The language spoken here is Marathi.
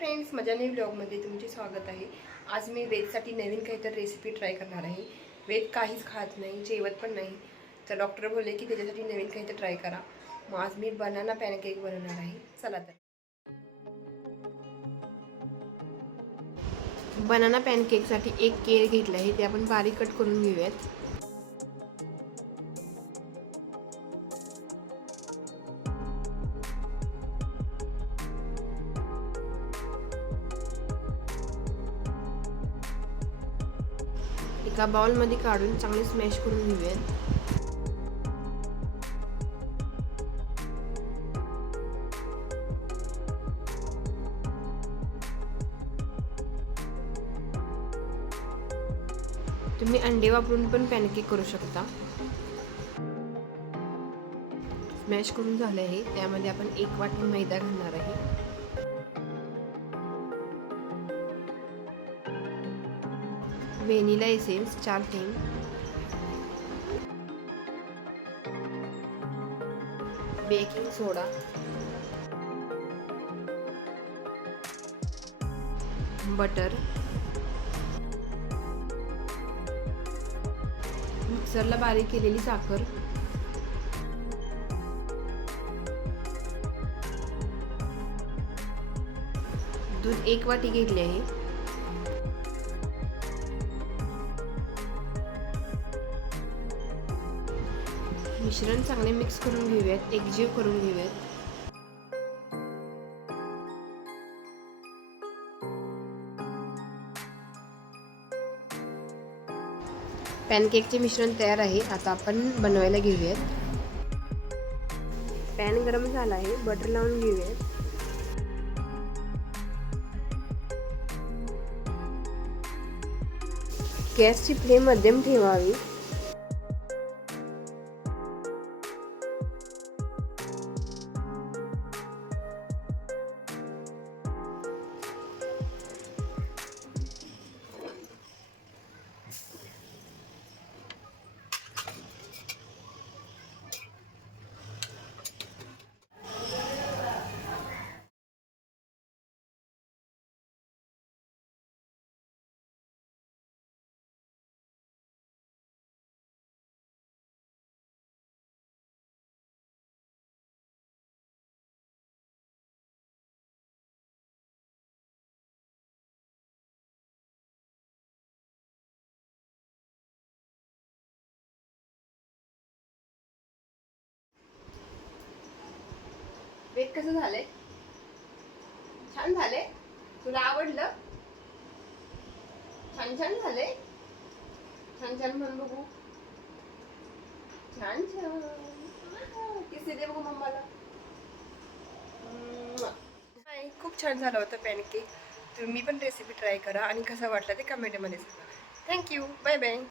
फ्रेंड्स माझ्या न्यू ब्लॉगमध्ये तुमचे स्वागत आहे. आज मी वेजसाठी नवीन काहीतरी रेसिपी ट्राय करणार आहे. वेद काहीच खात नाही जेवत पण नाही. तर डॉक्टर बोलले की त्याच्यासाठी नवीन काहीतरी ट्राय करा. मग आज मी बनाना पॅनकेक बनवणार आहे. चला तर. बनाना पॅनकेकसाठी एक केळ घेतलं आहे. ते आपण बारीक कट करून घेऊयात. एका बाउलमध्ये काढून चांगले स्मॅश करून घेऊयात. तुम्ही अंडे वापरून पण पॅनकेक करू शकता. स्मॅश करून झाले आहे त्यामध्ये आपण एक वाटी मैदा घालणार आहे. व्हेनिला एसेन्स चार थेंब बेकिंग सोडा. बटर. मिक्सरला बारीक केलेली साखर. दूध एक वाटी घेतली आहे. मिश्रण चांगले मिक्स करून घेऊयात एकजीव करून घेऊयात. पॅनकेकचे मिश्रण तयार आहे आता आपण बनवायला घेऊयात. पॅन गरम झाला आहे बटर लावून घेऊयात. गॅसची फ्लेम मध्यम ठेवावी. वेट कसं झालंय? छान झाले तुला आवडलं? छान छान झाले छान छान म्हण बघू. छान छान. किसी दे बघू मम्माला. नाही खूप छान झालं होतं पॅनकेक तुम्ही पण रेसिपी ट्राय करा आणि कसा वाटला ते कमेंटमध्ये सांगा. Thank you bye bye